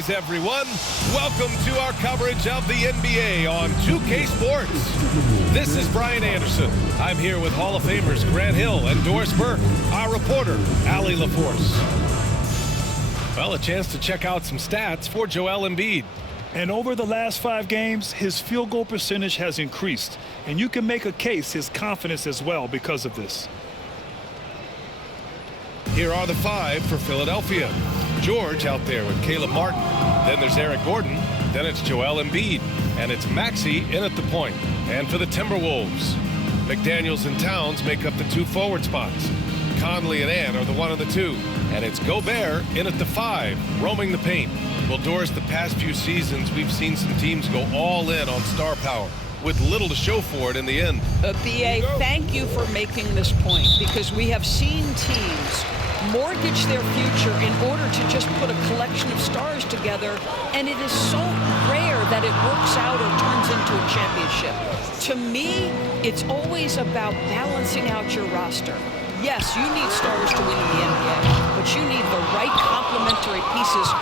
Mondays, everyone. Welcome to our coverage of the NBA on 2K Sports. This is Brian Anderson. I'm here with Hall of Famers Grant Hill and Doris Burke, our reporter, Allie LaForce. Well, a chance to check out some stats for Joel Embiid. And over the last 5 games, his field goal percentage has increased. And you can make a case his confidence as well because of this. Here are the 5 for Philadelphia. George out there with Caleb Martin. Then there's Eric Gordon. Then it's Joel Embiid. And it's Maxey in at the point. And for the Timberwolves, McDaniels and Towns make up the 2 forward spots. Conley and Ant are the 1 and the 2. And it's Gobert in at the 5, roaming the paint. Well, Doris, the past few seasons, we've seen some teams go all in on star power with little to show for it in the end. B.A., thank you for making this point, because we have seen teams mortgage their future in order to just put a collection of stars together, and it is so rare that it works out or turns into a championship. To me, it's always about balancing out your roster. Yes, you need stars to win in the NBA, but you need the right complementary pieces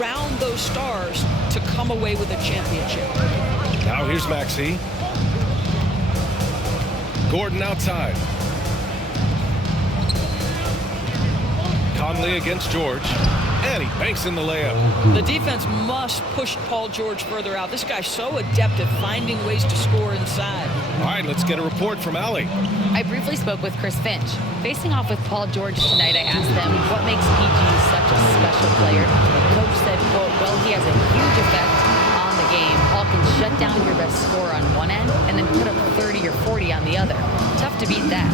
around those stars to come away with a championship. Now here's Maxey. Gordon outside. Conley against George. And he banks in the layup. The defense must push Paul George further out. This guy's so adept at finding ways to score inside. All right, let's get a report from Allie. I briefly spoke with Chris Finch. Facing off with Paul George tonight, I asked them what makes PG such a special player. The coach said, quote, well, he has a huge effect on the game. Paul can shut down your best scorer on one end and then put up 30 or 40 on the other. Tough to beat that.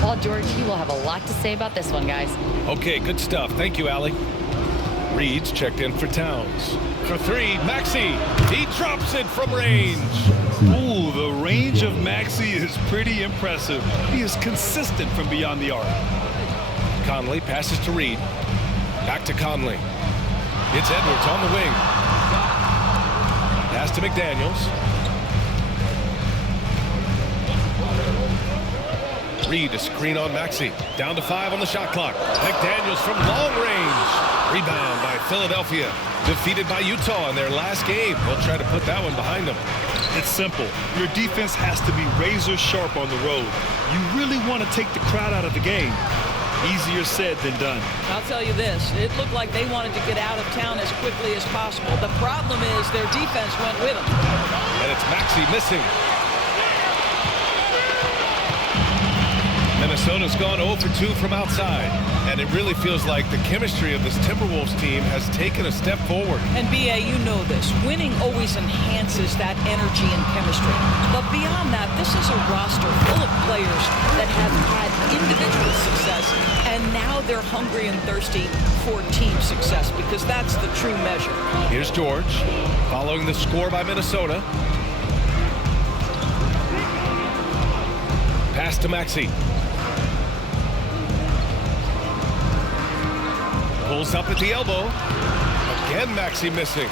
Paul George, he will have a lot to say about this one, guys. Okay, good stuff. Thank you, Allie. Reed's checked in for Towns. For 3, Maxey. He drops it from range. Ooh, the range of Maxey is pretty impressive. He is consistent from beyond the arc. Conley passes to Reed. Back to Conley. It's Edwards on the wing. Pass to McDaniels. Reed, a screen on Maxey. Down to 5 on the shot clock. McDaniels from long range. Rebound by Philadelphia. Defeated by Utah in their last game. They'll try to put that one behind them. It's simple. Your defense has to be razor sharp on the road. You really want to take the crowd out of the game. Easier said than done. I'll tell you this, it looked like they wanted to get out of town as quickly as possible. The problem is their defense went with them. And it's Maxey missing. Minnesota's gone 0 for 2 from outside, and it really feels like the chemistry of this Timberwolves team has taken a step forward. And B.A., you know this. Winning always enhances that energy and chemistry. But beyond that, this is a roster full of players that have had individual success, and now they're hungry and thirsty for team success, because that's the true measure. Here's George, following the score by Minnesota. Pass to Maxey. Pulls up at the elbow. Again, Maxey missing.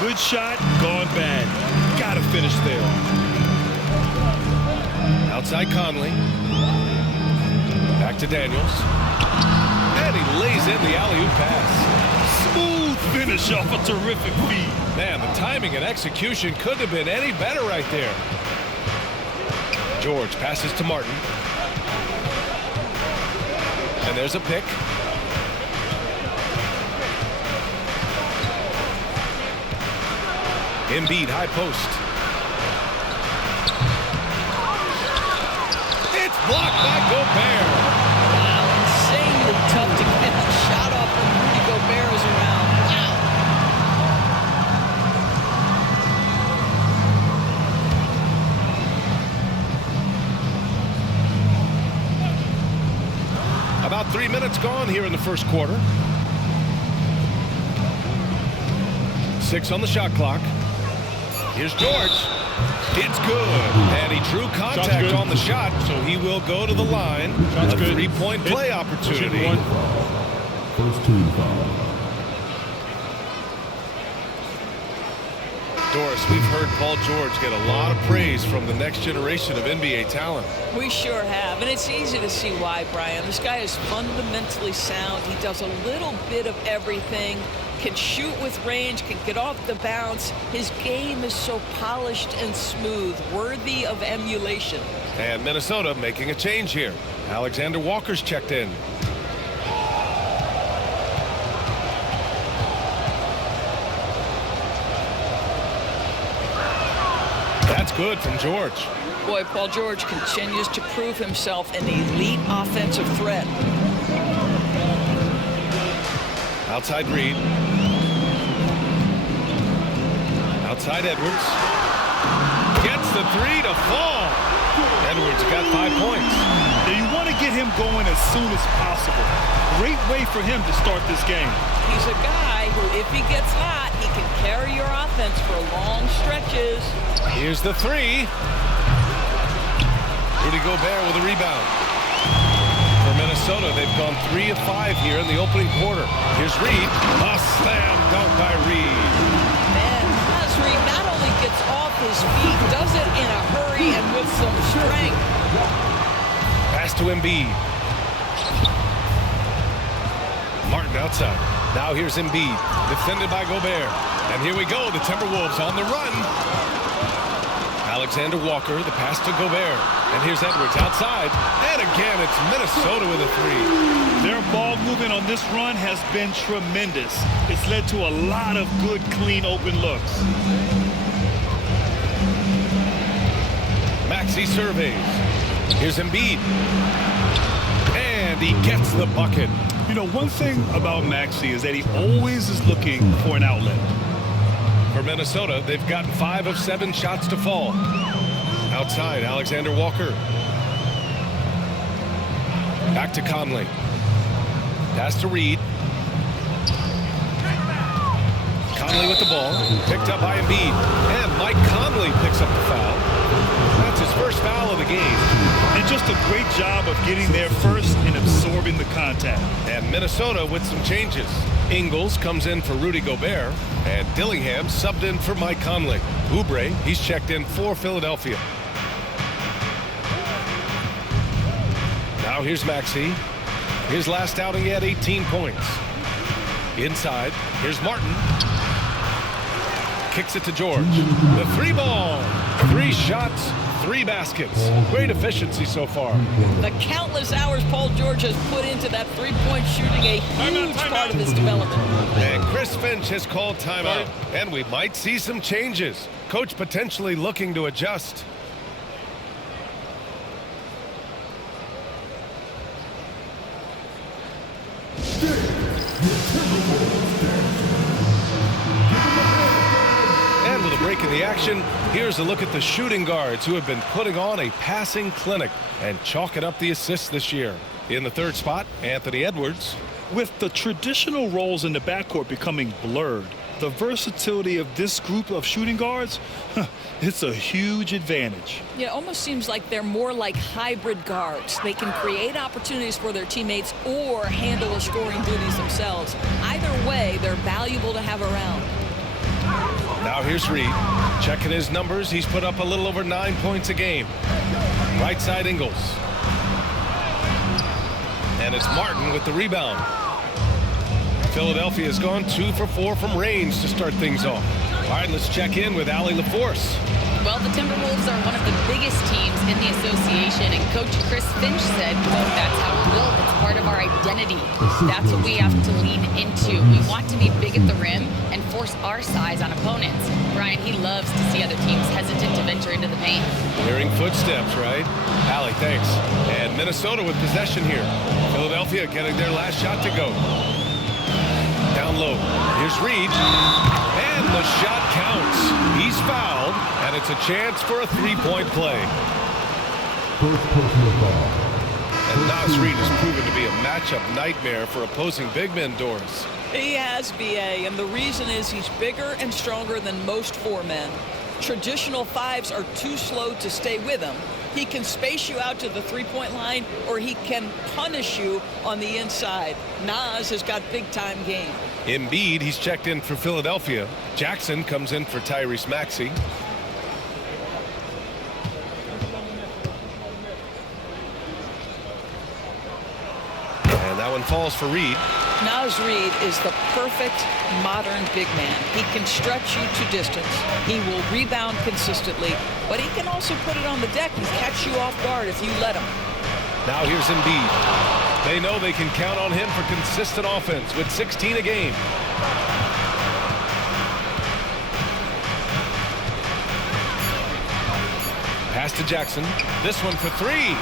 Good shot, gone bad. Gotta finish there. Outside Conley. Back to Daniels. And he lays in the alley-oop pass. Smooth finish off a terrific feed. Man, the timing and execution couldn't have been any better right there. George passes to Martin. And there's a pick. Embiid, high post. It's blocked by Gobert. Wow, insanely tough to get a shot off when Rudy Gobert is around. Wow. About 3 minutes gone here in the first quarter. 6 on the shot clock. Here's George. It's good. And he drew contact on the shot, so he will go to the line. A 3-point play opportunity. First team foul. Doris, we've heard Paul George get a lot of praise from the next generation of NBA talent. We sure have, and it's easy to see why, Brian. This guy is fundamentally sound. He does a little bit of everything, can shoot with range, can get off the bounce. His game is so polished and smooth, worthy of emulation. And Minnesota making a change here. Alexander Walker's checked in. That's good from George. Boy, Paul George continues to prove himself an elite offensive threat. Outside Reed. Outside Edwards. Gets the three to fall. Edwards got 5 points. Now you want to get him going as soon as possible. Great way for him to start this game. He's a guy who, if he gets hot, he can carry your offense for long stretches. Here's the three. Rudy Gobert with a rebound. For Minnesota, they've gone 3 of 5 here in the opening quarter. Here's Reed. A slam dunk by Reed. Man, Reed not only gets off his feet, does it in a hurry and with some strength. Pass to Embiid. Martin outside. Now here's Embiid, defended by Gobert. And here we go, the Timberwolves on the run. Alexander Walker, the pass to Gobert. And here's Edwards outside. And again, it's Minnesota with a three. Their ball movement on this run has been tremendous. It's led to a lot of good, clean, open looks. Maxey surveys. Here's Embiid. And he gets the bucket. You know, one thing about Maxey is that he always is looking for an outlet. For Minnesota, they've gotten 5 of 7 shots to fall. Outside, Alexander Walker. Back to Conley. Pass to Reed. Conley with the ball. Picked up by Embiid. And Mike Conley picks up the foul. That's his first foul of the game. And just a great job of getting there first and absorbing the contact. And Minnesota with some changes. Ingles comes in for Rudy Gobert. And Dillingham subbed in for Mike Conley. Oubre, he's checked in for Philadelphia. Now here's Maxey. His last outing, he had 18 points. Inside, here's Martin. Kicks it to George. The 3-ball. 3 shots, 3 baskets. Great efficiency so far. The countless hours Paul George has put into that three-point shooting, a huge part of his development. And Chris Finch has called timeout. And we might see some changes. Coach potentially looking to adjust. And with a break in the action, here's a look at the shooting guards who have been putting on a passing clinic and chalking up the assists this year. In the 3rd spot, Anthony Edwards. With the traditional roles in the backcourt becoming blurred, the versatility of this group of shooting guards, it's a huge advantage. Yeah, it almost seems like they're more like hybrid guards. They can create opportunities for their teammates or handle the scoring duties themselves. Either way, they're valuable to have around. Now here's Reed. Checking his numbers, he's put up a little over 9 points a game. Right side Ingles. And it's Martin with the rebound. Philadelphia has gone 2 for 4 from range to start things off. All right, let's check in with Allie LaForce. Well, the Timberwolves are one of the biggest teams in the association, and Coach Chris Finch said, quote, "That's how we're built. It's part of our identity. That's what we have to lean into. We want to be big at the rim and force our size on opponents." Brian, he loves to see other teams hesitant to venture into the paint. Hearing footsteps, right? Allie, thanks. And Minnesota with possession here. Philadelphia getting their last shot to go. Down low. Here's Reed. And the shot counts. He's fouled, and it's a chance for a 3-point play. And Nas Reed has proven to be a matchup nightmare for opposing big men, Doris. He has, B.A., and the reason is he's bigger and stronger than most 4 men. Traditional 5s are too slow to stay with him. He can space you out to the 3-point line, or he can punish you on the inside. Nas has got big-time game. Embiid, he's checked in for Philadelphia. Jackson comes in for Tyrese Maxey. And that one falls for Reed. Naz Reid is the perfect modern big man. He can stretch you to distance. He will rebound consistently, but he can also put it on the deck and catch you off guard if you let him. Now here's Embiid. They know they can count on him for consistent offense with 16 a game. Pass to Jackson. This one for three.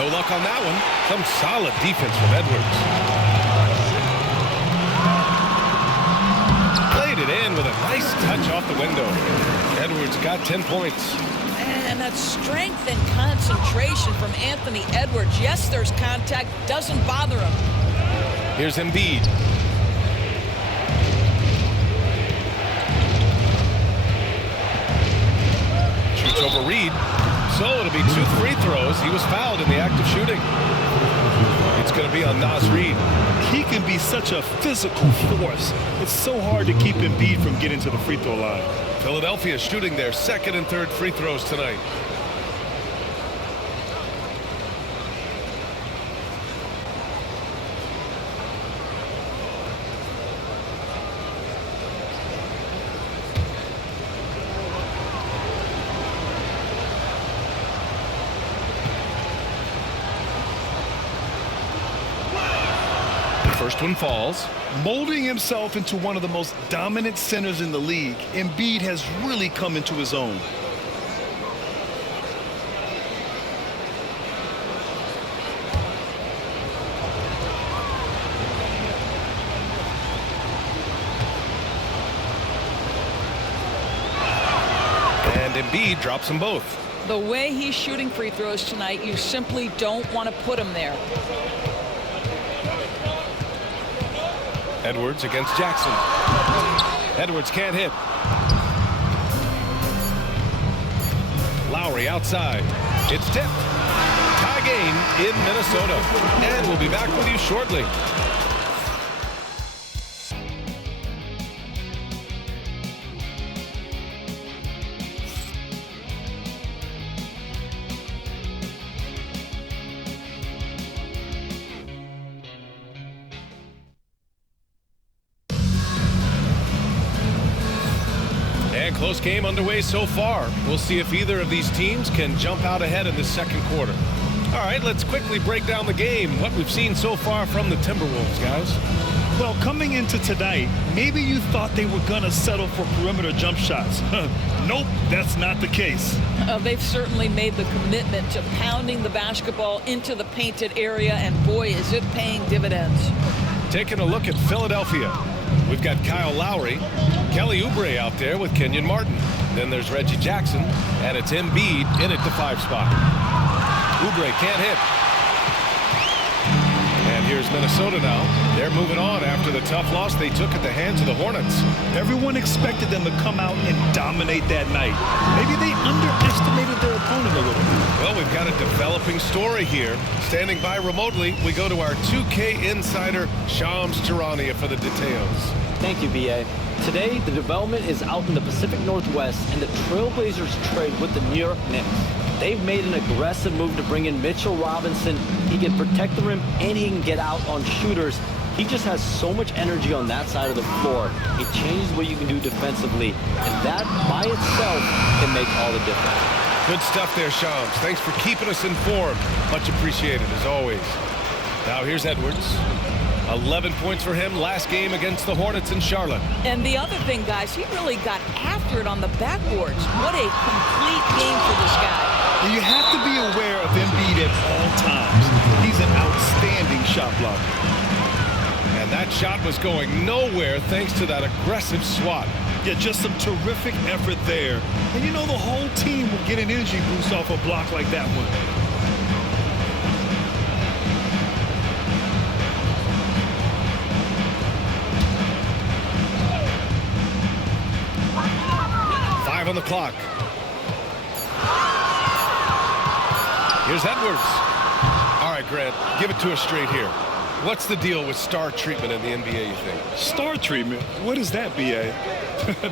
No luck on that one. Some solid defense from Edwards. Played it in with a nice touch off the window. Edwards got 10 points. And that strength and concentration from Anthony Edwards. Yes, there's contact. Doesn't bother him. Here's Embiid. Shoots over Reed. So it'll be 2 free throws. He was fouled in the act of shooting. It's going to be on Naz Reid. He can be such a physical force. It's so hard to keep Embiid from getting to the free throw line. Philadelphia shooting their second and third free throws tonight. First one falls. Molding himself into one of the most dominant centers in the league, Embiid has really come into his own. And Embiid drops them both. The way he's shooting free throws tonight, you simply don't want to put him there. Edwards against Jackson. Edwards can't hit. Lowry outside. It's tipped. Tie game in Minnesota. And we'll be back with you shortly. Close game underway so far. We'll see if either of these teams can jump out ahead in the second quarter. All right, let's quickly break down the game, what we've seen so far from the Timberwolves, guys. Well, coming into tonight, maybe you thought they were going to settle for perimeter jump shots. Nope, that's not the case. They've certainly made the commitment to pounding the basketball into the painted area, and boy, is it paying dividends. Taking a look at Philadelphia. We've got Kyle Lowry, Kelly Oubre out there with Kenyon Martin. Then there's Reggie Jackson, and it's Embiid in at the 5 spot. Oubre can't hit. And here's Minnesota now. They're moving on after the tough loss they took at the hands of the Hornets. Everyone expected them to come out and dominate that night. Maybe they underestimated their opponent a little bit. Well, we've got a developing story here. Standing by remotely, we go to our 2K insider, Shams Charania, for the details. Thank you, B.A. Today, the development is out in the Pacific Northwest, and the Trailblazers trade with the New York Knicks. They've made an aggressive move to bring in Mitchell Robinson. He can protect the rim, and he can get out on shooters. He just has so much energy on that side of the floor. It changes what you can do defensively, and that by itself can make all the difference. Good stuff there, Shams. Thanks for keeping us informed. Much appreciated, as always. Now here's Edwards. 11 points for him last game against the Hornets in Charlotte. And the other thing, guys, he really got after it on the backboards. What a complete game for this guy. You have to be aware of Embiid at all times. He's an outstanding shot blocker. And that shot was going nowhere thanks to that aggressive swat. Yeah, just some terrific effort there. And you know the whole team will get an energy boost off a block like that one. On the clock. Here's Edwards. All right, Grant, give it to us straight here. What's the deal with star treatment in the NBA, you think? Star treatment? What is that, B.A.?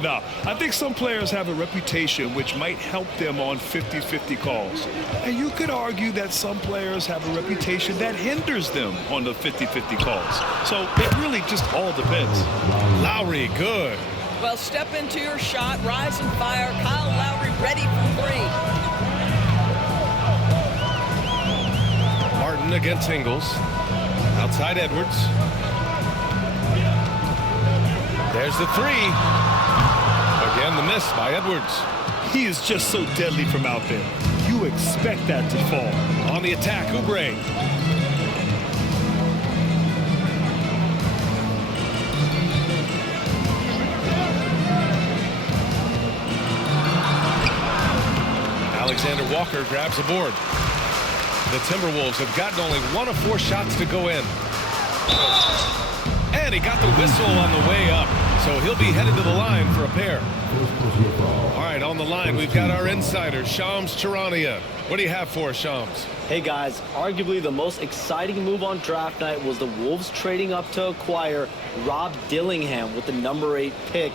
No, I think some players have a reputation which might help them on 50-50 calls. And you could argue that some players have a reputation that hinders them on the 50-50 calls. So it really just all depends. Lowry, good. Well, step into your shot, rise and fire. Kyle Lowry ready for three. Martin against Ingles. Outside Edwards. There's the three. Again, the miss by Edwards. He is just so deadly from out there. You expect that to fall. On the attack, Oubre. Alexander Walker grabs a board. The Timberwolves have gotten only 1 of 4 shots to go in. And he got the whistle on the way up, so he'll be headed to the line for a pair. All right, on the line, we've got our insider, Shams Charania. What do you have for us, Shams? Hey guys, arguably the most exciting move on draft night was the Wolves trading up to acquire Rob Dillingham with the number 8 pick.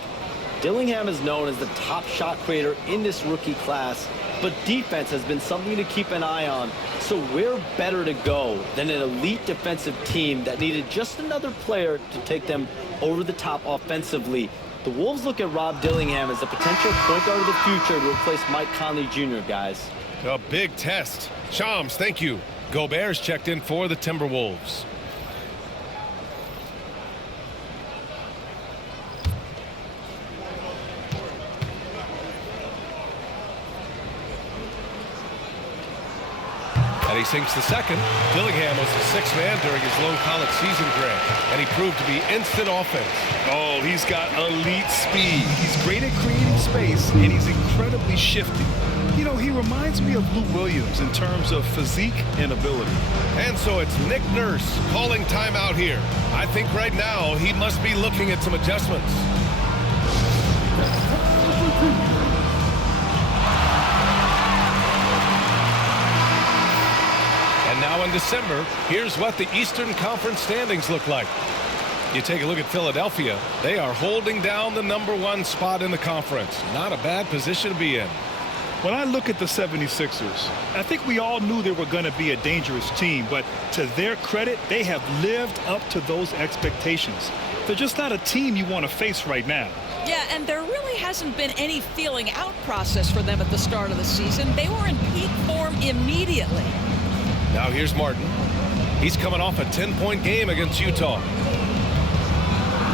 Dillingham is known as the top shot creator in this rookie class, but defense has been something to keep an eye on. So where better to go than an elite defensive team that needed just another player to take them over the top offensively? The Wolves look at Rob Dillingham as a potential point guard of the future to replace Mike Conley Jr., guys. A big test. Shams, thank you. Gobert's checked in for the Timberwolves. And he sinks the second. Dillingham was the 6th man during his lone college season grant, and he proved to be instant offense. Oh, he's got elite speed. He's great at creating space, and he's incredibly shifty. You know, he reminds me of Lou Williams in terms of physique and ability. And so it's Nick Nurse calling timeout here. I think right now he must be looking at some adjustments. And now in December, here's what the Eastern Conference standings look like. You take a look at Philadelphia. They are holding down the #1 spot in the conference. Not a bad position to be in. When I look at the 76ers, I think we all knew they were going to be a dangerous team, but to their credit, they have lived up to those expectations. They're just not a team you want to face right now. Yeah, and there really hasn't been any feeling out process for them at the start of the season. They were in peak form immediately. Now here's Martin. He's coming off a 10-point game against Utah.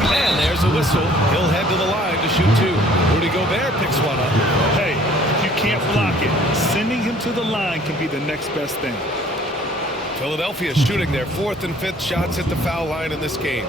And there's a whistle. He'll head to the line to shoot 2. Rudy Gobert picks one up. Hey, if you can't block it, sending him to the line can be the next best thing. Philadelphia shooting their 4th and 5th shots at the foul line in this game.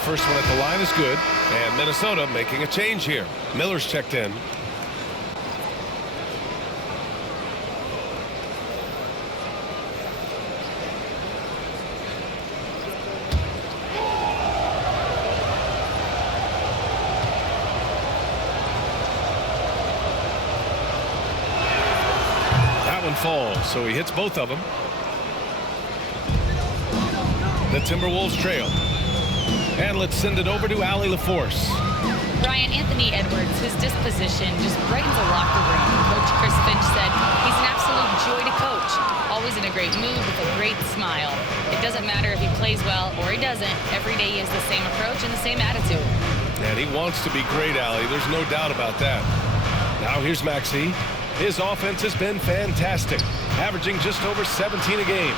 First one at the line is good, and Minnesota making a change here. Miller's checked in. That one falls, so he hits both of them. The Timberwolves trail. And let's send it over to Allie LaForce. Ryan, Anthony Edwards, his disposition just brightens a locker room. Coach Chris Finch said he's an absolute joy to coach. Always in a great mood with a great smile. It doesn't matter if he plays well or he doesn't. Every day he has the same approach and the same attitude. And he wants to be great, Allie. There's no doubt about that. Now here's Maxey. His offense has been fantastic, averaging just over 17 a game.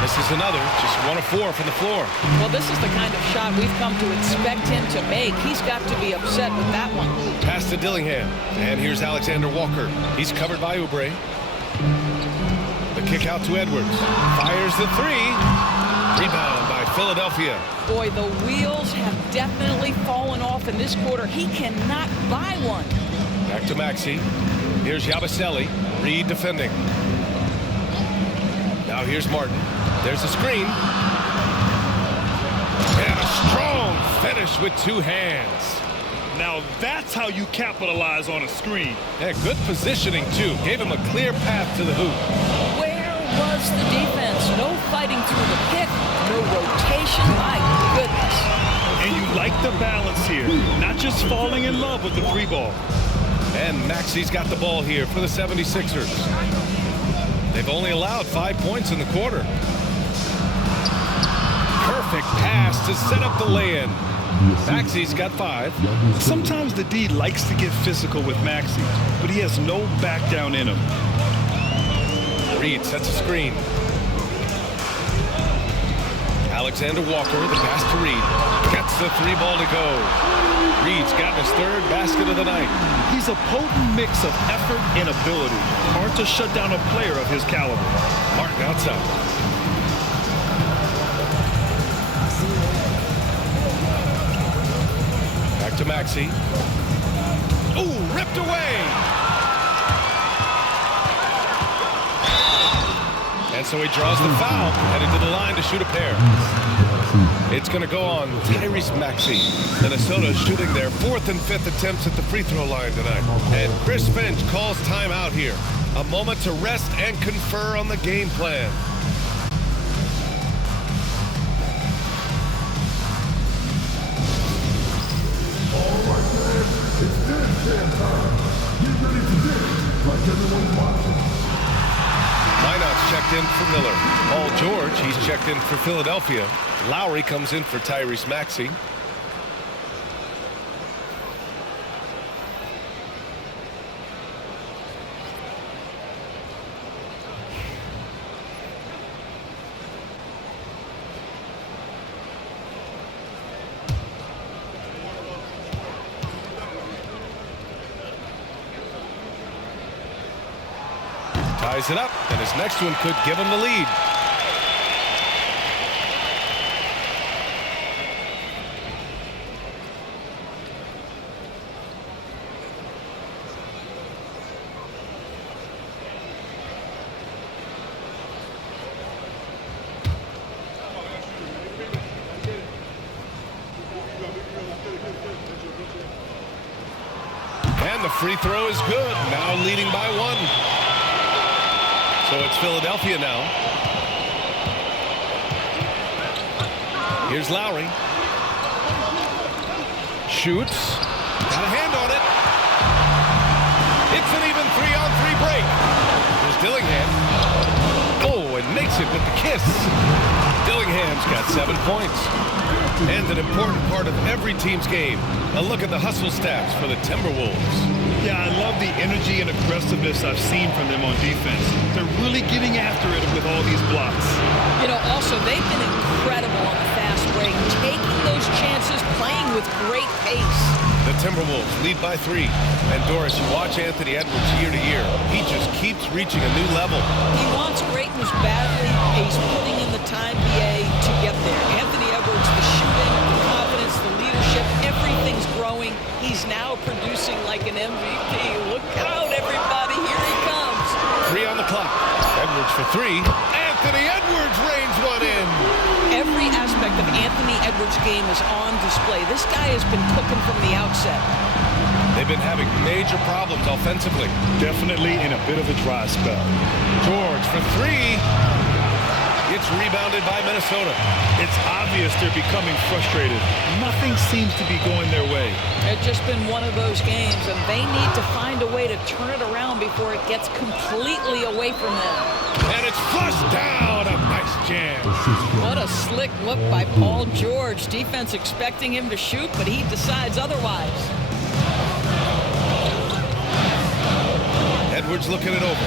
This is another, just 1 of 4 from the floor. Well, this is the kind of shot we've come to expect him to make. He's got to be upset with that one. Pass to Dillingham. And here's Alexander Walker. He's covered by Oubre. The kick out to Edwards. Fires the 3. Rebound by Philadelphia. Boy, the wheels have definitely fallen off in this quarter. He cannot buy one. Back to Maxey. Here's Yabusele. Reed defending. Now here's Martin. There's a screen. And a strong finish with two hands. Now that's how you capitalize on a screen. Yeah, good positioning, too. Gave him a clear path to the hoop. Where was the defense? No fighting through the pick, no rotation. My goodness. And you like the balance here. Not just falling in love with the three ball. And Maxey's got the ball here for the 76ers. They've only allowed 5 points in the quarter. Perfect pass to set up the lay-in. Maxey's got 5. Sometimes the D likes to get physical with Maxey, but he has no back down in him. Reed sets a screen. Alexander Walker, the pass to Reed. Gets the 3 ball to go. Reed's gotten his 3rd basket of the night. He's a potent mix of effort and ability. Hard to shut down a player of his caliber. Martin outside. Back to Maxey. Ooh, ripped away. And so he draws the foul, heading to the line to shoot a pair. It's going to go on Tyrese Maxey. Minnesota shooting their 4th and 5th attempts at the free throw line tonight. And Chris Finch calls timeout here. A moment to rest and confer on the game plan. All right, man. It's dance time. Get ready to dance like everyone's watching. Lineout's checked in for Miller. Paul George, he's checked in for Philadelphia. Lowry comes in for Tyrese Maxey. Ties it up, and his next one could give him the lead. And the free throw is good. Now leading by 1. So it's Philadelphia now. Here's Lowry. Shoots. Got a hand on it. It's an even 3-on-3 break. Here's Dillingham. Oh, and makes it with the kiss. Dillingham's got 7 points. And an important part of every team's game. A look at the hustle stats for the Timberwolves. Yeah, I love the energy and aggressiveness I've seen from them on defense. They're really getting after it with all these blocks. You know, also, they've been incredible on the fast break, taking those chances, playing with great pace. The Timberwolves lead by 3. And Doris, you watch Anthony Edwards year to year. He just keeps reaching a new level. He wants greatness badly. He's putting in the time, BA, to get there. Anthony Edwards, the shooting, the confidence, the leadership, everything's growing. He's now producing like an MVP. Look out, everybody. Here he comes. 3 on the clock. Edwards for 3. Anthony Edwards rains one in. Every aspect of Anthony Edwards' game is on display. This guy has been cooking from the outset. They've been having major problems offensively. Definitely in a bit of a dry spell. George for 3. It's rebounded by Minnesota. It's obvious they're becoming frustrated. Nothing seems to be going their way. It's just been one of those games, and they need to find a way to turn it around before it gets completely away from them. And it's flushed down. A nice jam. What a slick look by Paul George. Defense expecting him to shoot, but he decides otherwise. Edwards looking it over.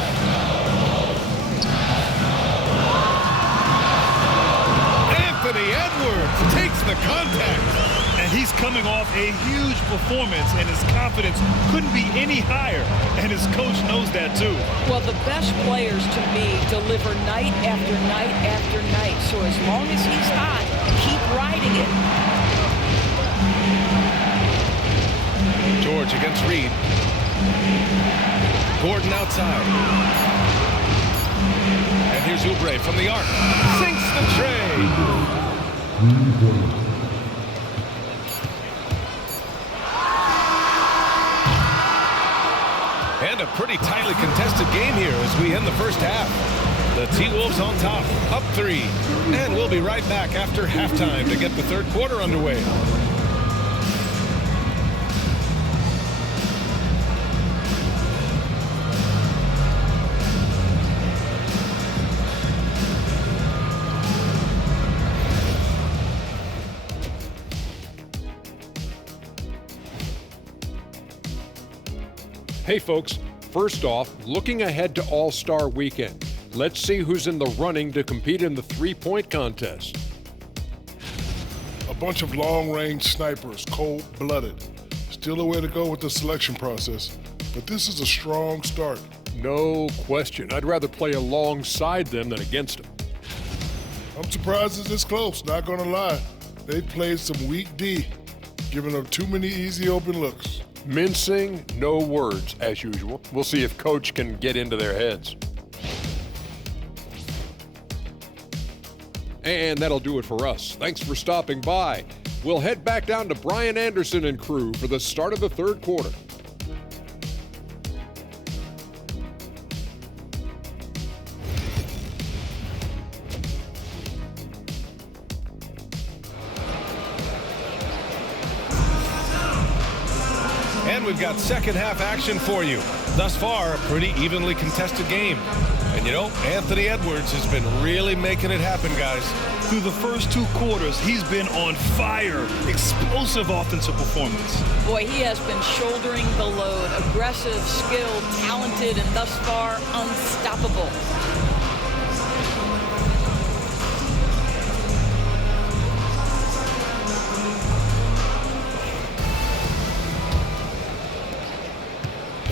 Anthony Edwards takes the contact. And he's coming off a huge performance, and his confidence couldn't be any higher. And his coach knows that, too. Well, the best players, to me, deliver night after night after night. So as long as he's hot, keep riding it. George against Reed. Gordon outside. And here's Oubre from the arc. Sinks the tray. And a pretty tightly contested game here as we end the first half. The T-Wolves on top, up 3. And we'll be right back after halftime to get the third quarter underway. Hey folks, first off, looking ahead to All-Star Weekend. Let's see who's in the running to compete in the three-point contest. A bunch of long-range snipers, cold-blooded. Still a way to go with the selection process, but this is a strong start. No question. I'd rather play alongside them than against them. I'm surprised it's this close, not gonna lie. They've played some weak D, giving up too many easy open looks. Mincing, no words, as usual. We'll see if Coach can get into their heads. And that'll do it for us. Thanks for stopping by. We'll head back down to Brian Anderson and crew for the start of the third quarter. And we've got second half action for you. Thus far, a pretty evenly contested game. And you know, Anthony Edwards has been really making it happen, guys. Through the first 2 quarters, he's been on fire. Explosive offensive performance. Boy, he has been shouldering the load. Aggressive, skilled, talented, and thus far, unstoppable.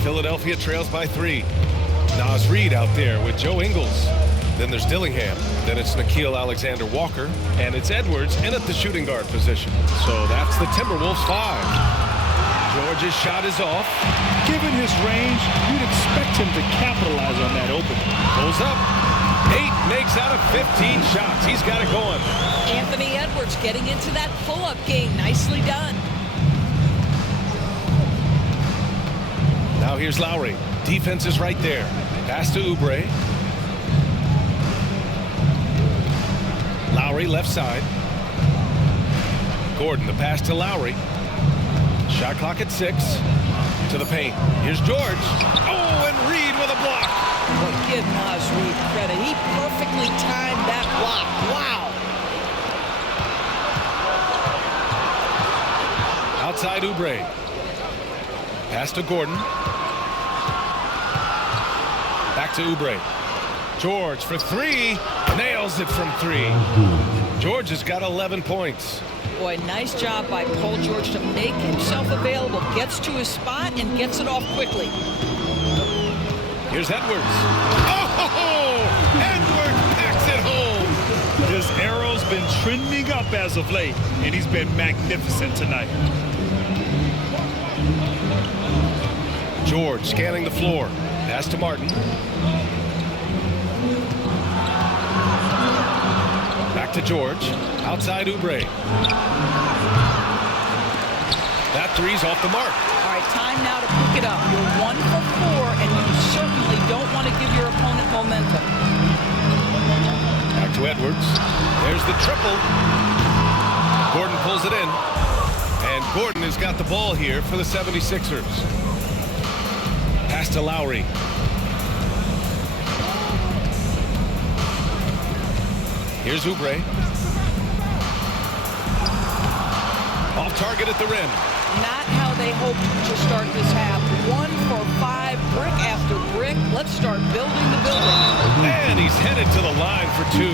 Philadelphia trails by 3. Nas Reed out there with Joe Ingles. Then there's Dillingham. Then it's Nickeil Alexander-Walker. And it's Edwards in at the shooting guard position. So that's the Timberwolves 5. George's shot is off. Given his range, you'd expect him to capitalize on that opening. Pulls up. 8 makes out of 15 shots. He's got it going. Anthony Edwards getting into that pull-up game. Nicely done. Now here's Lowry. Defense is right there. Pass to Oubre. Lowry left side. Gordon, the pass to Lowry. Shot clock at 6. To the paint. Here's George. Oh, and Reed with a block. Well, give Nas Reed credit. He perfectly timed that block. Wow. Outside Oubre. Pass to Gordon. Back to Oubre. George for 3. Nails it from 3. George has got 11 points. Boy, nice job by Paul George to make himself available. Gets to his spot and gets it off quickly. Here's Edwards. Oh! Edwards packs it home. His arrow's been trending up as of late, and he's been magnificent tonight. George scanning the floor. Pass to Martin. Back to George. Outside Oubre. That 3's off the mark. All right, time now to pick it up. You're 1 for 4, and you certainly don't want to give your opponent momentum. Back to Edwards. There's the triple. Gordon pulls it in. And Gordon has got the ball here for the 76ers. Pass to Lowry. Here's Oubre. Off target at the rim. Not how they hoped to start this half. 1 for 5, brick after brick. Let's start building the building. And he's headed to the line for 2.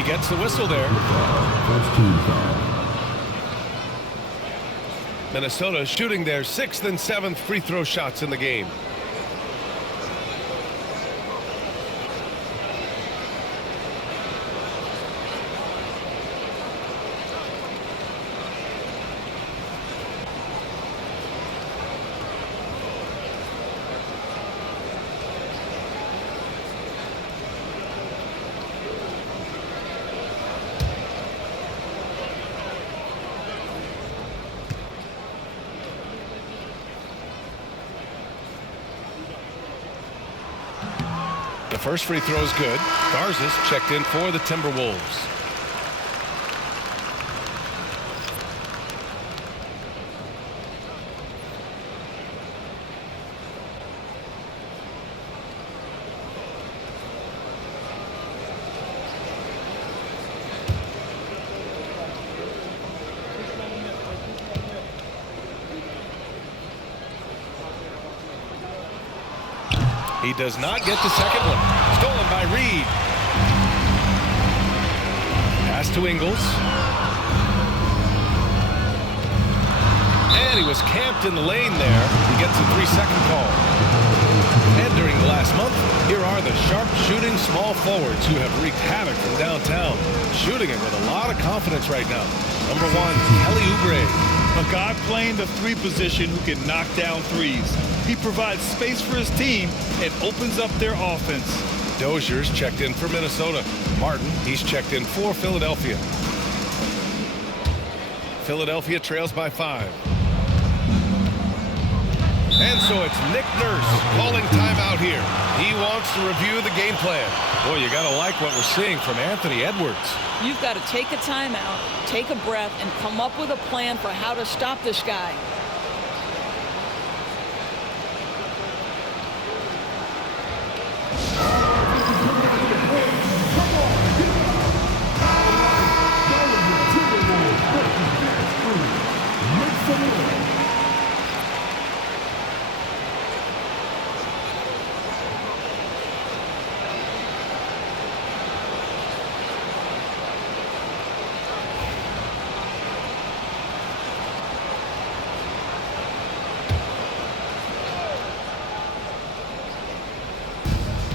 He gets the whistle there. First team foul. Minnesota shooting their 6th and 7th free throw shots in the game. first free throw is good. Garza's checked in for the Timberwolves. He does not get the second one. Stolen by Reed. Pass to Ingles. And he was camped in the lane there. He gets a 3-second call. And during the last month, here are the sharp-shooting small forwards who have wreaked havoc from downtown. Shooting it with a lot of confidence right now. Number 1, Kelly Oubre. A guy playing the 3 position who can knock down threes. He provides space for his team and opens up their offense. Dozier's checked in for Minnesota. Martin, he's checked in for Philadelphia. Philadelphia trails by 5. And so it's Nick Nurse calling timeout here. He wants to review the game plan. Boy, you got to like what we're seeing from Anthony Edwards. You've got to take a timeout, take a breath, and come up with a plan for how to stop this guy.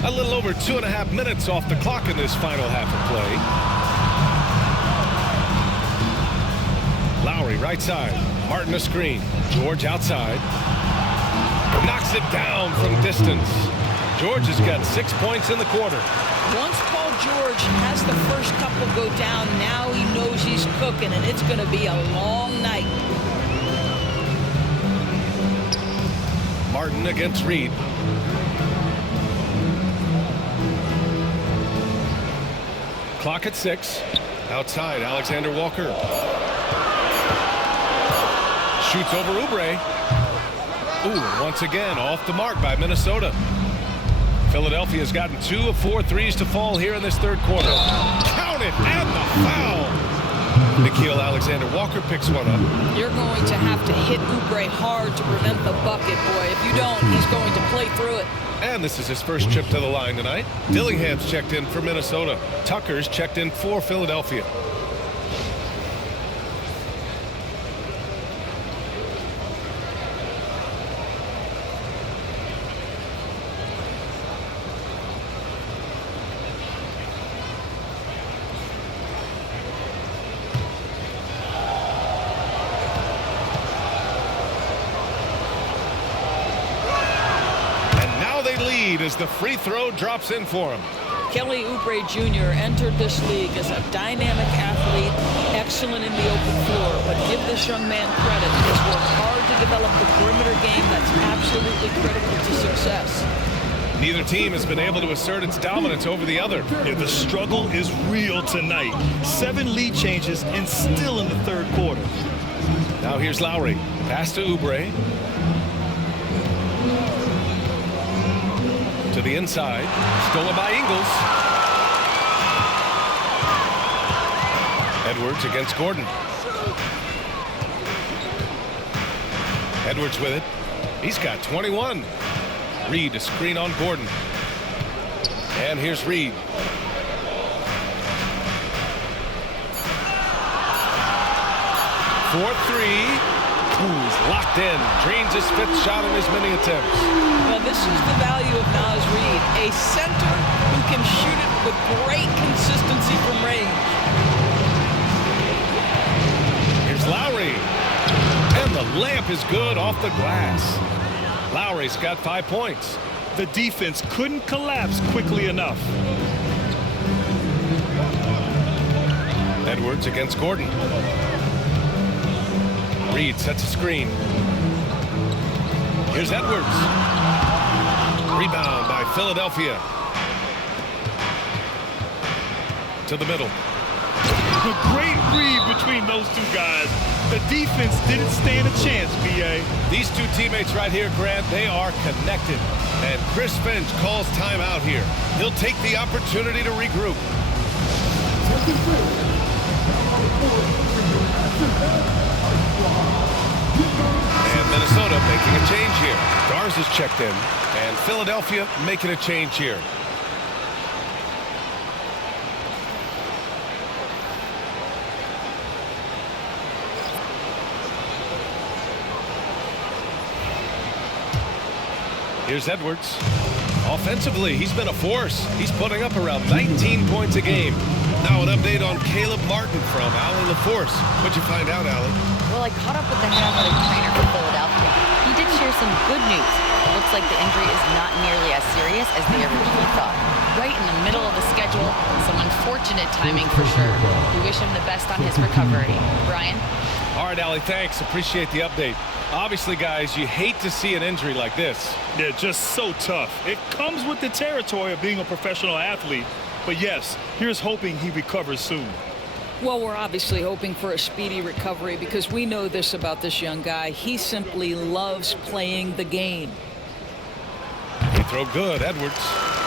A little over 2.5 minutes off the clock in this final half of play. Lowry right side. Martin a screen. George outside. Knocks it down from distance. George has got 6 points in the quarter. Once Paul George has the first couple go down, now he knows he's cooking, and it's going to be a long night. Martin against Reed. Clock at 6. Outside, Alexander Walker. Shoots over Oubre. Ooh, once again, off the mark by Minnesota. Philadelphia's gotten 2 of 4 threes to fall here in this third quarter. Count it, and the foul. Nickeil Alexander-Walker picks one up. You're going to have to hit Oubre hard to prevent the bucket, boy. If you don't, he's going to play through it. And this is his first trip to the line tonight. Dillingham's checked in for Minnesota. Tucker's checked in for Philadelphia. As the free throw drops in for him. Kelly Oubre Jr. entered this league as a dynamic athlete, excellent in the open floor, but give this young man credit. He has worked hard to develop the perimeter game that's absolutely critical to success. Neither team has been able to assert its dominance over the other. Yeah, the struggle is real tonight. 7 lead changes and still in the third quarter. Now here's Lowry. Pass to Oubre. To the inside. Stolen by Ingles. Edwards against Gordon. Edwards with it. He's got 21. Reed a screen on Gordon. And here's Reed. For 3. Ooh, locked in. Drains his 5th shot in as many attempts. Well, this is the value of Naz Reid, a center who can shoot it with great consistency from range. Here's Lowry. And the layup is good off the glass. Lowry's got 5 points. The defense couldn't collapse quickly enough. Edwards against Gordon. Reed sets a screen. Here's Edwards. Rebound by Philadelphia. to the middle. A great read between those two guys. The defense didn't stand a chance, B.A. These two teammates right here, Grant, they are connected. And Chris Finch calls timeout here. He'll take the opportunity to regroup. And Minnesota making a change here. Garza is checked in. And Philadelphia making a change here. Here's Edwards. Offensively, he's been a force. He's putting up around 19 points a game. Now an update on Caleb Martin from Allie LaForce. What'd you find out, Allie? Well, I caught up with the head athletic trainer for Philadelphia. He did share some good news. It looks like the injury is not nearly as serious as they originally thought. Right in the middle of the schedule, some unfortunate timing for sure. We wish him the best on his recovery. Brian? All right, Allie, thanks. Appreciate the update. Obviously, guys, you hate to see an injury like this. Yeah, just so tough. It comes with the territory of being a professional athlete. But yes, here's hoping he recovers soon. Well, we're obviously hoping for a speedy recovery because we know this about this young guy. He simply loves playing the game. He throw good, Edwards.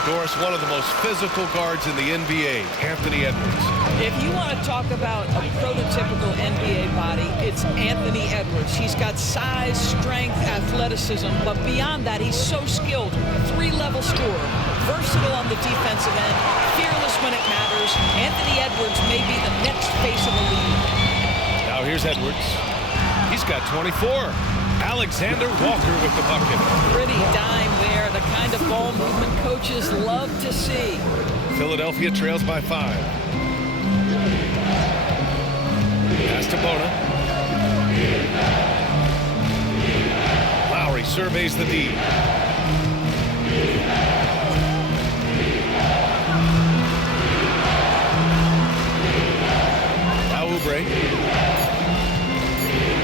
Doris, one of the most physical guards in the NBA, Anthony Edwards. If you want to talk about a prototypical NBA body, it's Anthony Edwards. He's got size, strength, athleticism, but beyond that, he's so skilled. Three-level scorer, versatile on the defensive end, fearless when it matters. Anthony Edwards may be the next face of the league. Now here's Edwards. He's got 24. Alexander Walker with the bucket. Pretty dime there, the kind of ball movement coaches love to see. Philadelphia trails by 5. Pass to Bona. Lowry surveys the D. Now Oubre.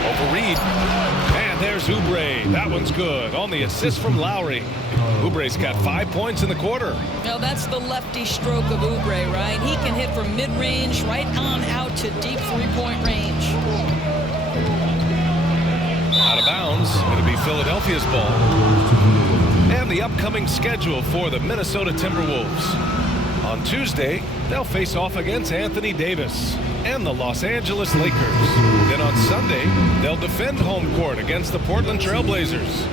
Over Reed. And there's Oubre. That one's good. On the assist from Lowry. Oubre's got 5 points in the quarter. Now that's the lefty stroke of Oubre, right? He can hit from mid-range right on out to deep three-point range. Out of bounds. It'll be Philadelphia's ball. And the upcoming schedule for the Minnesota Timberwolves. On Tuesday, they'll face off against Anthony Davis and the Los Angeles Lakers. Then on Sunday, they'll defend home court against the Portland Trail Blazers.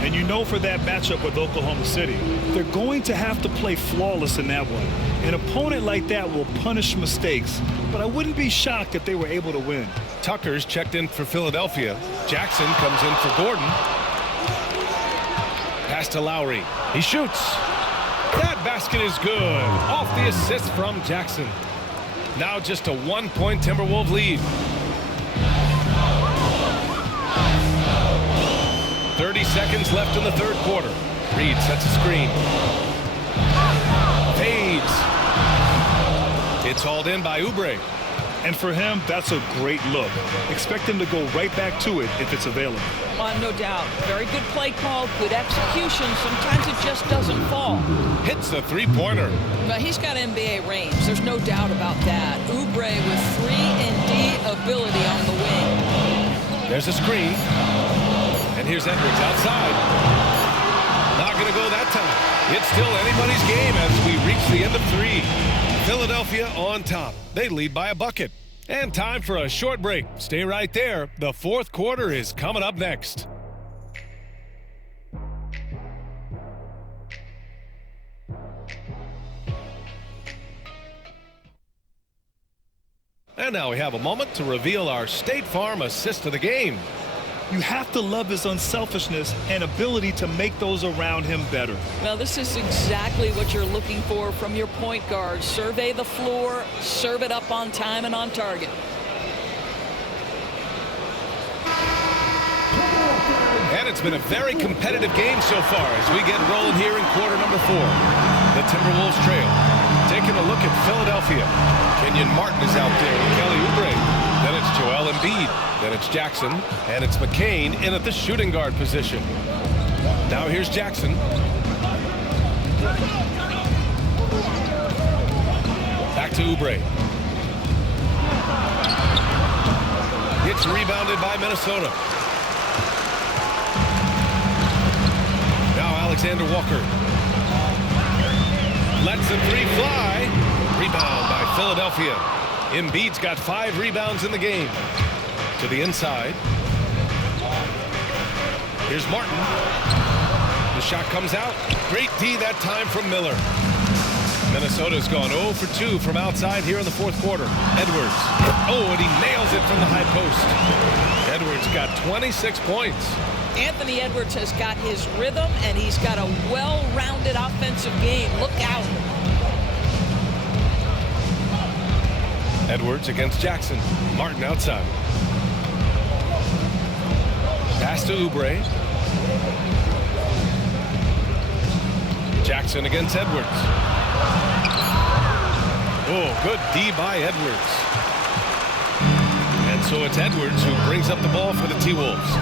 And you know, for that matchup with Oklahoma City, they're going to have to play flawless in that one. An opponent like that will punish mistakes, but I wouldn't be shocked if they were able to win. Tucker's checked in for Philadelphia. Jackson comes in for Gordon. Pass to Lowry. He shoots. That basket is good. Off the assist from Jackson. Now just a 1-point Timberwolves lead. 30 seconds left in the third quarter. Reed sets a screen. Fades. It's hauled in by Oubre. And for him, that's a great look. Expect him to go right back to it if it's available. No doubt. Very good play call, good execution. Sometimes it just doesn't fall. Hits the three-pointer. But he's got NBA range. There's no doubt about that. Oubre with 3-and-D ability on the wing. There's a screen. And here's Edwards outside. Not going to go that time. It's still anybody's game as we reach the end of 3. Philadelphia on top. They lead by a bucket. And time for a short break. Stay right there. The fourth quarter is coming up next. And now we have a moment to reveal our State Farm assist of the game. You have to love his unselfishness and ability to make those around him better. Well, this is exactly what you're looking for from your point guard. Survey the floor, serve it up on time and on target. And it's been a very competitive game so far as we get rolling here in quarter number 4. The Timberwolves trail. Taking a look at Philadelphia. Kenyon Martin is out there with Kelly Oubre. Then it's Joel Embiid. Then it's Jackson. And it's McCain in at the shooting guard position. Now here's Jackson. Back to to Oubre. It's rebounded by Minnesota. Now Alexander Walker. Lets the three fly. Rebound by Philadelphia. Embiid's got 5 rebounds in the game. To the inside. Here's Martin. The shot comes out. Great D that time from Miller. Minnesota's gone 0 for 2 from outside here in the fourth quarter. Edwards. Oh, and he nails it from the high post. Edwards got 26 points. Anthony Edwards has got his rhythm, and he's got a well-rounded offensive game. Look out. Edwards against Jackson. Martin outside. Pass to Oubre. Jackson against Edwards. Oh, good D by Edwards. And so it's Edwards who brings up the ball for the T-Wolves.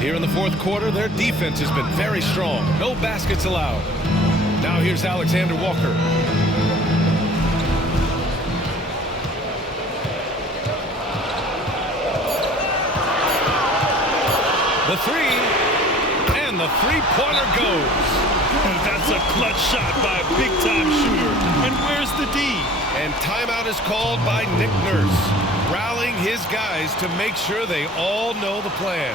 Here in the fourth quarter, their defense has been very strong. No baskets allowed. Now here's Alexander Walker. The three, and the three-pointer goes. And that's a clutch shot by a big-time shooter. And where's the D? And timeout is called by Nick Nurse, rallying his guys to make sure they all know the plan.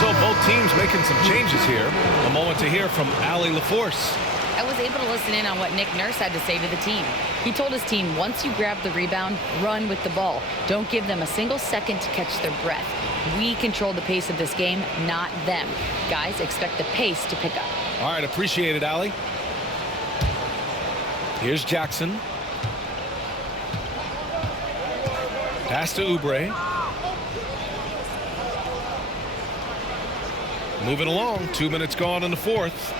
So both teams making some changes here. A moment to hear from Allie LaForce. I was able to listen in on what Nick Nurse had to say to the team. He told his team, once you grab the rebound, run with the ball. Don't give them a single second to catch their breath. We control the pace of this game, not them. Guys, expect the pace to pick up. All right, appreciate it, Allie. Here's Jackson. Pass to Oubre. Moving along, 2 minutes gone in the fourth.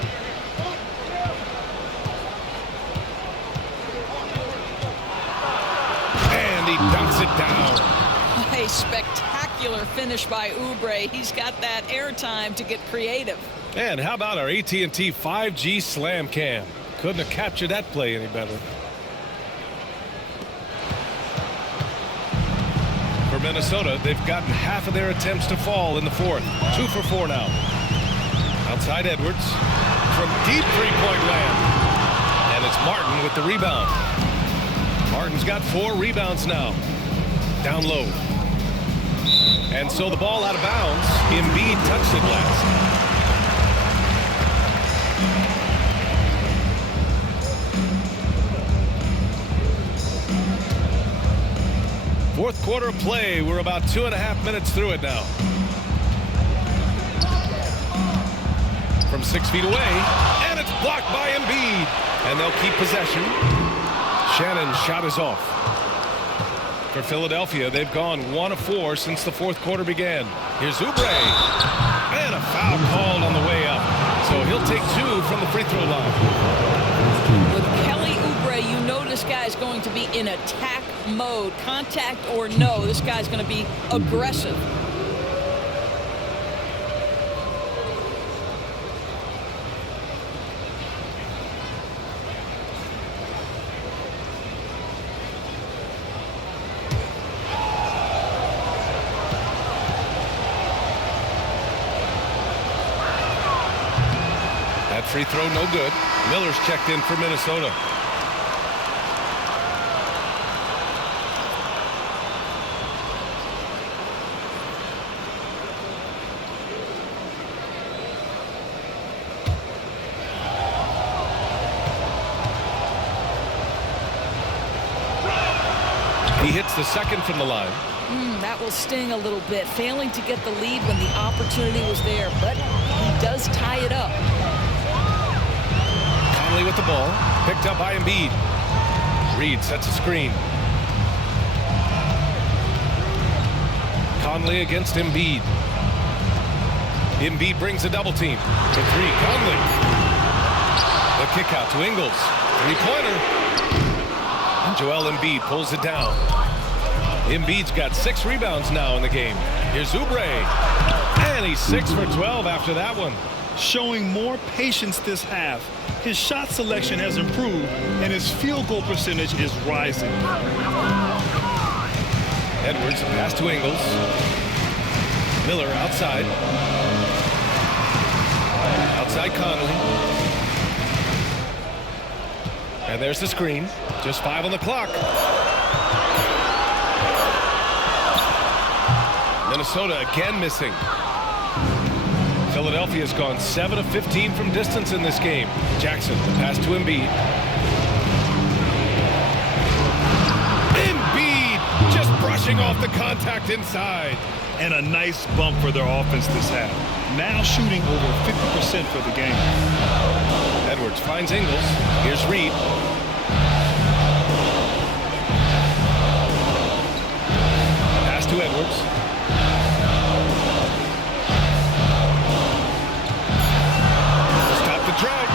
And he dunks it down. A spectacular finish by Oubre. He's got that airtime to get creative. And how about our AT&T 5G Slam Cam? Couldn't have captured that play any better. For Minnesota, they've gotten half of their attempts to fall in the fourth. 2 for 4 now. Outside Edwards from deep three-point land. And it's Martin with the rebound. Martin's got 4 rebounds now. Down low. And so the ball out of bounds. Embiid touched it last. Fourth quarter of play. We're about 2.5 minutes through it now. From 6 feet away, and it's blocked by Embiid. And they'll keep possession. Shannon's shot is off. For Philadelphia, they've gone 1 of 4 since the fourth quarter began. Here's Oubre. And a foul called on the way up. So he'll take 2 from the free throw line. With Kelly Oubre, you know this guy's going to be in attack mode. Contact or no, this guy's going to be aggressive. Free throw no good. Miller's checked in for Minnesota. He hits the second from the line. That will sting a little bit. Failing to get the lead when the opportunity was there, but he does tie it up. With the ball, picked up by Embiid. Reed sets a screen. Conley against Embiid. Embiid brings a double team to 3. Conley. The kick out to Ingles. 3-pointer. And Joel Embiid pulls it down. Embiid's got 6 rebounds now in the game. Here's Oubre. And he's 6 for 12 after that one. Showing more patience this half. His shot selection has improved, and his field goal percentage is rising. Edwards, pass to Ingles. Miller outside. Outside Conley. And there's the screen. Just 5 on the clock. Minnesota again missing. Philadelphia's gone 7 of 15 from distance in this game. Jackson, the pass to Embiid. Embiid just brushing off the contact inside. And a nice bump for their offense this half. Now shooting over 50% for the game. Edwards finds Ingles. Here's Reed. Pass to Edwards. Stop the drought.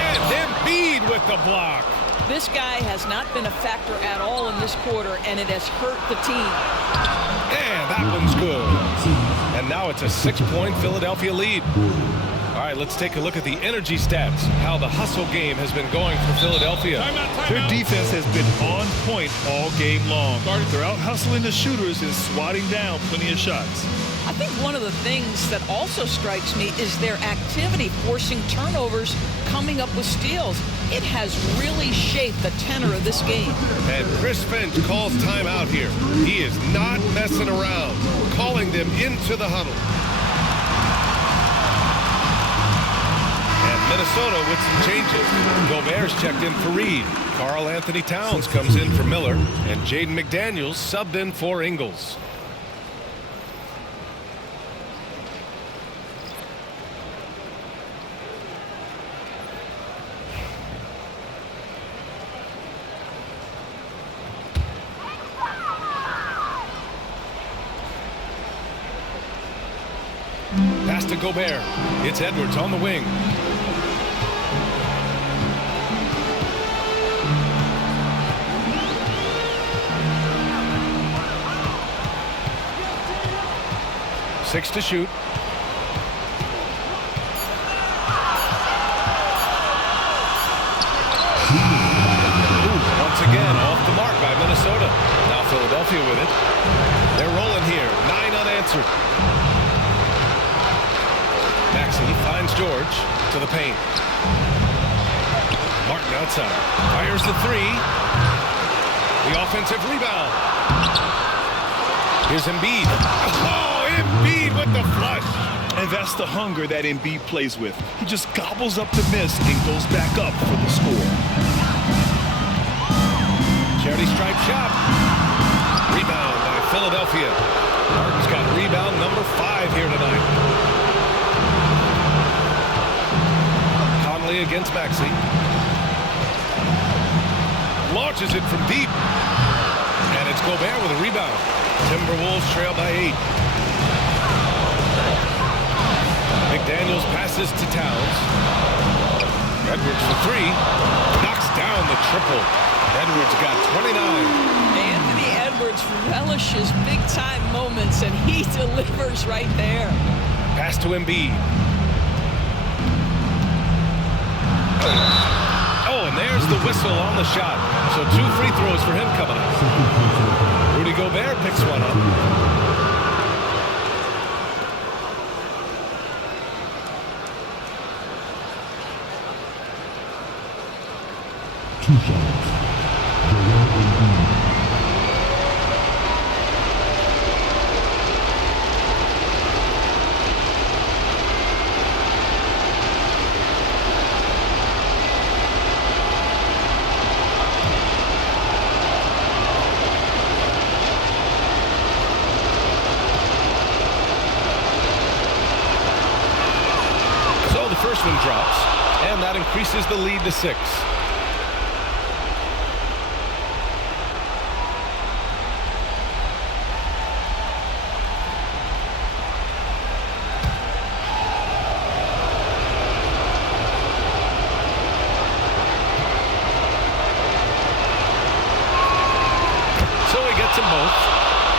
And Embiid with the block. This guy has not been a factor at all in this quarter, and it has hurt the team. And that one's good. And now it's a 6-point Philadelphia lead. All right, let's take a look at the energy stats, how the hustle game has been going for Philadelphia. Their defense has been on point all game long. They're out hustling the shooters and swatting down plenty of shots. I think one of the things that also strikes me is their activity forcing turnovers, coming up with steals. It has really shaped the tenor of this game. And Chris Finch calls timeout here. He is not messing around, calling them into the huddle. And Minnesota with some changes. Gobert's checked in for Reed. Karl Anthony Towns comes in for Miller. And Jaden McDaniels subbed in for Ingles. Pass to Gobert. It's Edwards on the wing. Six to shoot. Once again, off the mark by Minnesota. Now Philadelphia with it. They're rolling here. 9 unanswered. Maxey finds George to the paint. Martin outside. Fires the 3. The offensive rebound. Here's Embiid. Oh, Embiid with the flush. And that's the hunger that Embiid plays with. He just gobbles up the miss and goes back up for the score. Charity stripe shot. Rebound by Philadelphia. Martin's got rebound number 5 here tonight. Conley against Maxey. Launches it from deep. And it's Gobert with a rebound. Timberwolves trail by 8. McDaniels passes to Towns. Edwards for 3. Knocks down the triple. Edwards got 29. Anthony Edwards relishes big-time moments, and he delivers right there. Pass to Embiid. Oh, and there's the whistle on the shot. So 2 free throws for him coming up. Rudy Gobert picks one up. First one drops, and that increases the lead to 6. So he gets them both,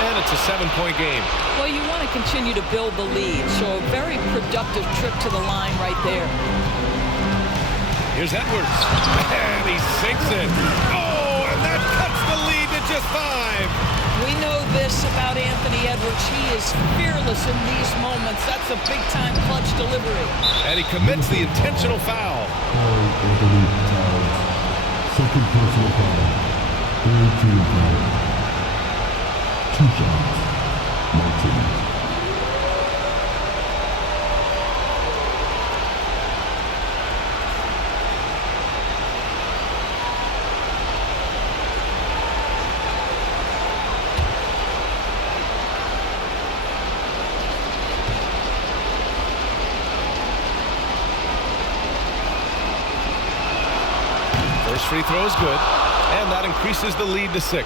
and it's a 7-point game. Well, you want to continue to build the lead, so a very productive trip to the line right there. Here's Edwards, and he sinks it. Oh, and that cuts the lead to just 5. We know this about Anthony Edwards. He is fearless in these moments. That's a big-time clutch delivery. And he commits the intentional foul. Second personal foul. Third team foul. 2 shots. Martin. First free throw is good, and that increases the lead to 6. And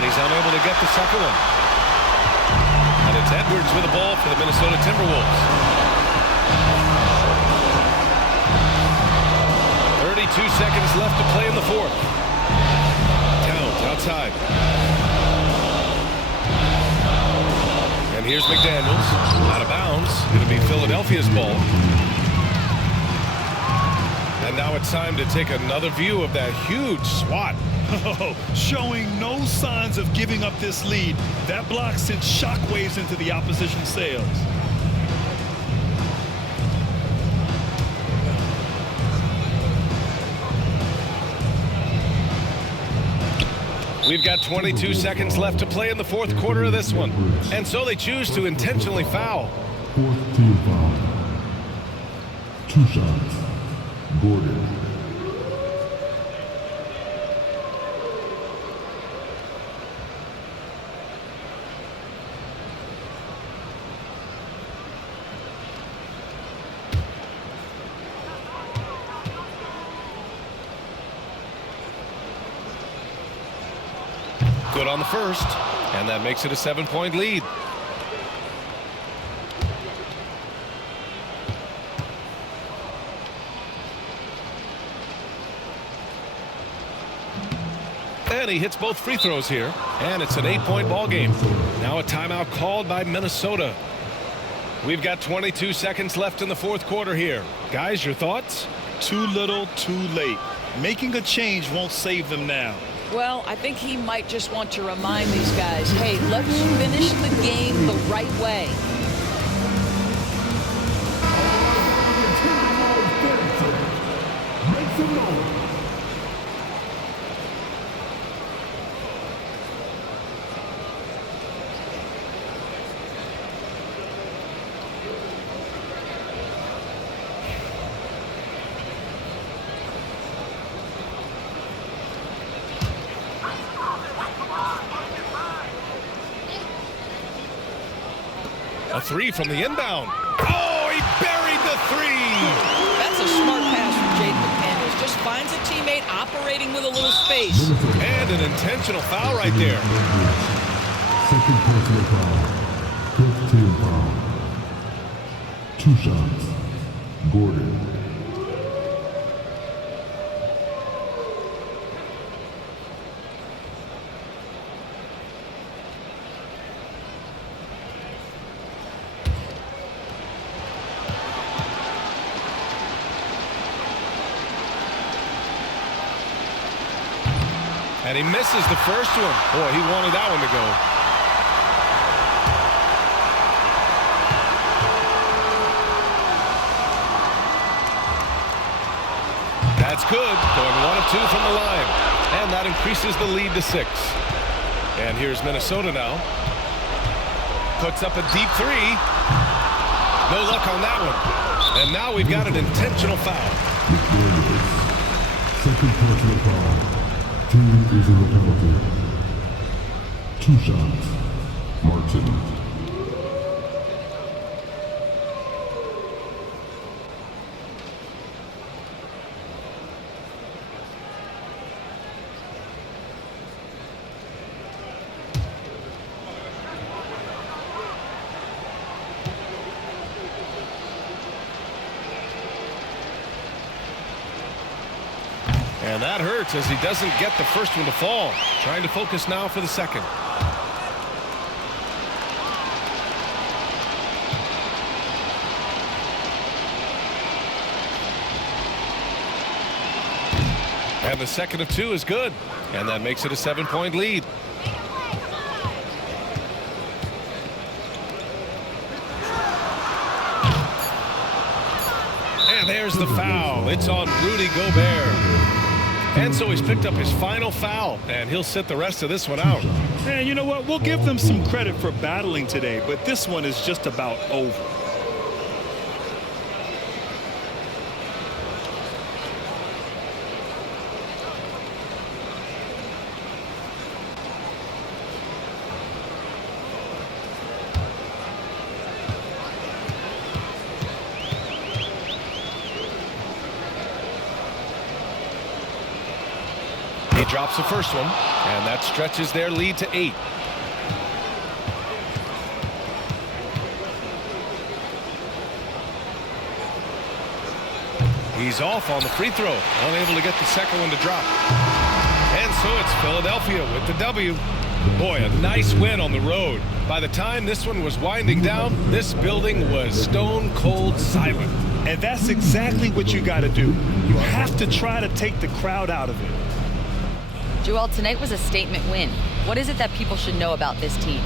he's unable to get the second one. And it's Edwards with the ball for the Minnesota Timberwolves. 32 seconds left to play in the fourth. Outside. And here's McDaniels. Out of bounds. It'll be Philadelphia's ball. And now it's time to take another view of that huge swat. Showing no signs of giving up this lead. That block sent shockwaves into the opposition sails. We've got 22 seconds left to play in the fourth quarter of this one. And so they choose to intentionally foul. Fourth team foul. 2 shots. Gordon. Good on the first, and that makes it a 7-point lead. And he hits both free throws here, and it's an 8-point ball game. Now a timeout called by Minnesota. We've got 22 seconds left in the fourth quarter here. Guys, your thoughts? Too little, too late. Making a change won't save them now. Well, I think he might just want to remind these guys, hey, let's finish the game the right way. A 3 from the inbound. Oh, he buried the 3. That's a smart pass from Jaden McDaniels. Just finds a teammate operating with a little space. And an intentional foul right there. Second personal foul. Fifth team foul. 2 shots. Gordon. And he misses the first one. Boy, he wanted that one to go. That's good. Going 1 of 2 from the line. And that increases the lead to 6. And here's Minnesota now. Puts up a deep 3. No luck on that one. And now we've got an intentional foul. Second personal foul. Team is in the penalty. 2 shots. Martin. And that hurts as he doesn't get the first one to fall. Trying to focus now for the second. And the second of two is good. And that makes it a 7-point lead. And there's the foul. It's on Rudy Gobert. And so he's picked up his final foul, and he'll sit the rest of this one out. And you know what? We'll give them some credit for battling today, but this one is just about over. He drops the first one, and that stretches their lead to 8. He's off on the free throw, unable to get the second one to drop. And so it's Philadelphia with the W. Boy, a nice win on the road. By the time this one was winding down, this building was stone cold silent. And that's exactly what you got to do. You have to try to take the crowd out of it. Joel, tonight was a statement win. What is it that people should know about this team?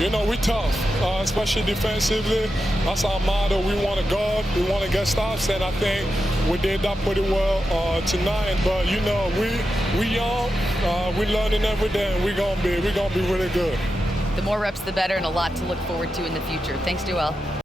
You know, we tough, especially defensively. That's our motto. We want to guard, we want to get stops, and I think we did that pretty well tonight. But you know, we young, we learning every day, and we're gonna be really good. The more reps, the better, and a lot to look forward to in the future. Thanks, Joel.